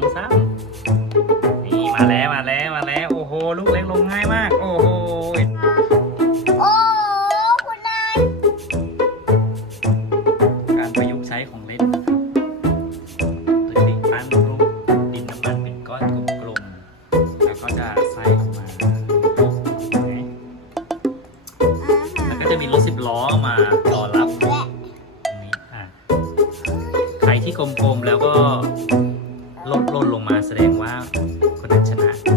องสามนี่มาแล้วมาแล้วมาแล้ว โอ้โห ลูกเล็กลงง่ายมาก โอ้โหโอ้คุณนายการประยุกต์ใช้ของเล่นนะครับตัวดินปั้นรูปดินน้ำมันเป็นก้อนกลมๆแล้วก็จะใส่ลงมาเห็นไหมแล้วก็จะมีรถสิบล้อมารอรับตรงนี้อะใครที่กลมๆแล้วก็ ลดลนลงมาแสดงว่าคนนั้นชนะ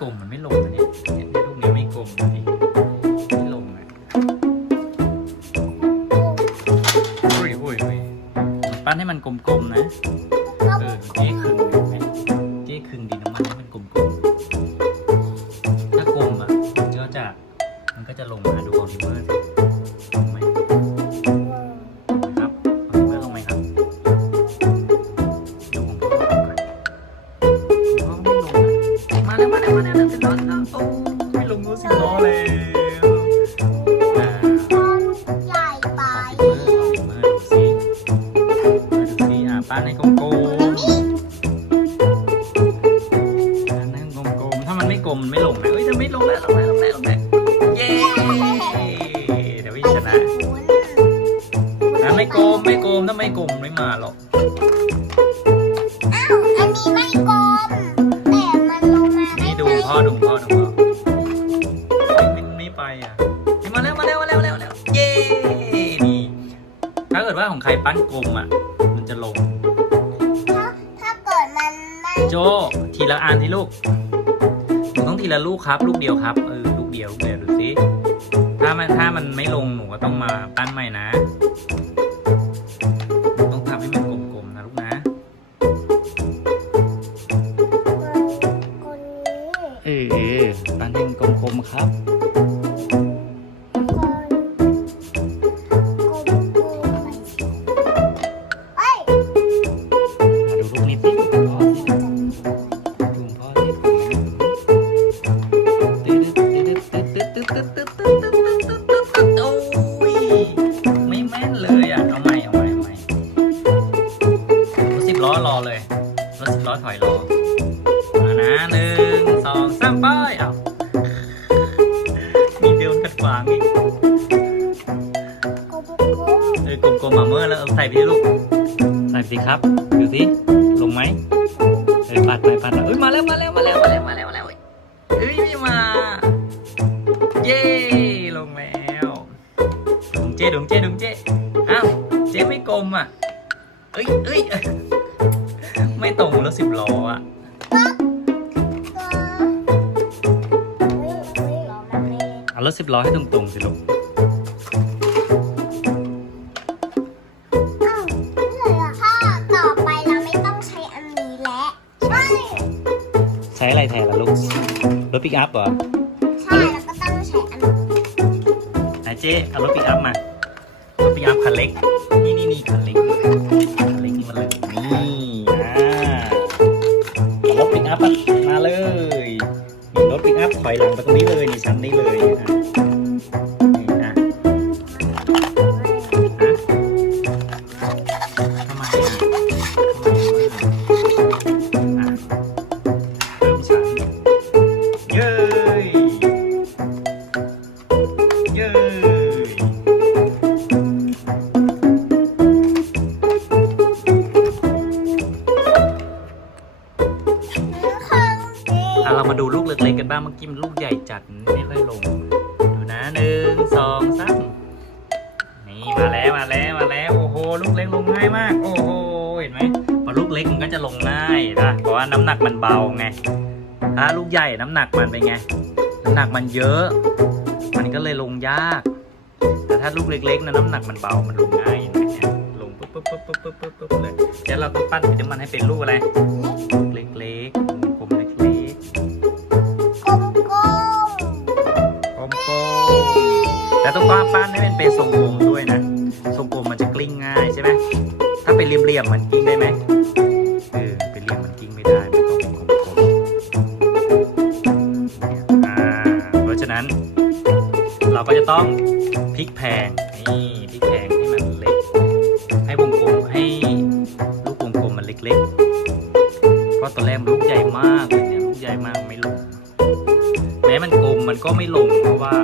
กลมมันไม่ลงนะเนี่ยเนี่ยเนี่ลูกนี้ไม่กลมนะนี่ไม่ลงอะอุ้ยอุ้ยอุ้ยปั้นให้มันกลมๆนะก๊อกเออเจ๊คึง มันไม่กลมมันไม่ลงนะเอ้ยจะไม่ลงแล้วลงแล้วลงแล้วลงแล้วเย้เดี๋ยวพี่ชนะคุณนะไม่กลมไม่กลมถ้าไม่กลมไม่มาหรอกอ้าวอันนี้ไม่กลมแต่มันลงมาได้นี่ดูไงพ่อดูพ่อดูพ่อไม่ไม่ไปอะนี่มาแล้วมาแล้วมาแล้วมาแล้วมาแล้วเย้นี่ถ้าเกิดว่าของใครปั้นกลมอะ มันจะลง ถ้าถ้าเกิดมันไม่ โจทีละอันที่ลูกหนูต้อง ทีละลูกครับ ลูกเดียวครับเออลูกเดียวลูกเดียวดูสิถ้ามันถ้ามันไม่ลงหนูก็ต้องมาปั้นใหม่นะ ต้องทำให้มันกลมๆนะลูกนะคนนี้เออปั้นให้มันกลมๆครับ สามไปเอ้ามีเดียวกัดขวางอีกกลมๆเออกลมๆมาเมื่อแล้วเอาใส่ไปที่ลูก ใส่ไปสิครับดูสิลงไหมเออปัดไปปัดมาเอ้ยมาแล้วมาแล้วมาแล้วมาแล้วมาแล้วมาแล้วเอ้ยไม่มา เย้ลงแล้วดวงเจดวงเจดวงเจอ้าวเจไม่กลมอะเอ้ยเอ้ยไม่ตรงแล้วสิบล้ออะ เอารถสิบล้อให้ตรงๆสิลูกพ่อต่อไปเราไม่ต้องใช้อันนี้แล้ว ใช่ ใช้อะไรแทนล่ะลูก รถปิกอัพเหรอใช่แล้วก็ต้องใช้อันนี้ไหนเจ๊เอารถปิกอัพมา รถปิกอัพคันเล็ก นี่นี่นี่คันเล็กคันเล็กนี่มาเลยนี่อ่าเอารถปิกอัพมาเลย นับถอยหลังไปตรงนี้เลยนี่ชั้นนี้เลยอะ ดูลูกเล็กๆกันบ้างเมื่อกี้มันลูกใหญ่จัดไม่ค่อยลง ดูนะหนึ่งสองสามนี่มาแล้วมาแล้วมาแล้วโอ้โหลูกเล็กลงง่ายมาก โอ้โหเห็นไหมพอลูกเล็กมันก็จะลงง่ายนะเพราะว่าน้ำหนักมันเบาไงถ้าลูกใหญ่น้ำหนักมันเป็นไงน้ำหนักมันเยอะ มันก็เลยลงยาก แต่ถ้าลูกเล็กๆนะน้ำหนักมันเบามันลงง่ายนไหมเนี่ยลงปุ๊บปุ๊บปุ๊บปุ๊บปุ๊บปุ๊บเลยเดี๋ยวเราต้องปั้นดินมันให้เป็นลูกอะไร ๆแต่ต้องปั้นปั้นให้มันเป็นทรงกลมด้วยนะ ทรงกลมมันจะกลิ้งง่ายใช่ไหมถ้าเป็นเหลี่ยมๆมันกลิ้งได้ไหมเออเป็นเหลี่ยมมันกลิ้งไม่ได้มันต้องเป็นกลมๆอ่าเพราะฉะนั้น เราก็จะต้องพลิกแพงนี่พลิกแพงให้มันเล็ก ให้วงกลมให้ลูกวงกลมมันเล็กๆเพราะตอนแรกมันลูกใหญ่มากเลยเนี่ยลูกใหญ่มากไม่ลงแม้มันกลมมันก็ไม่ลงเพราะว่า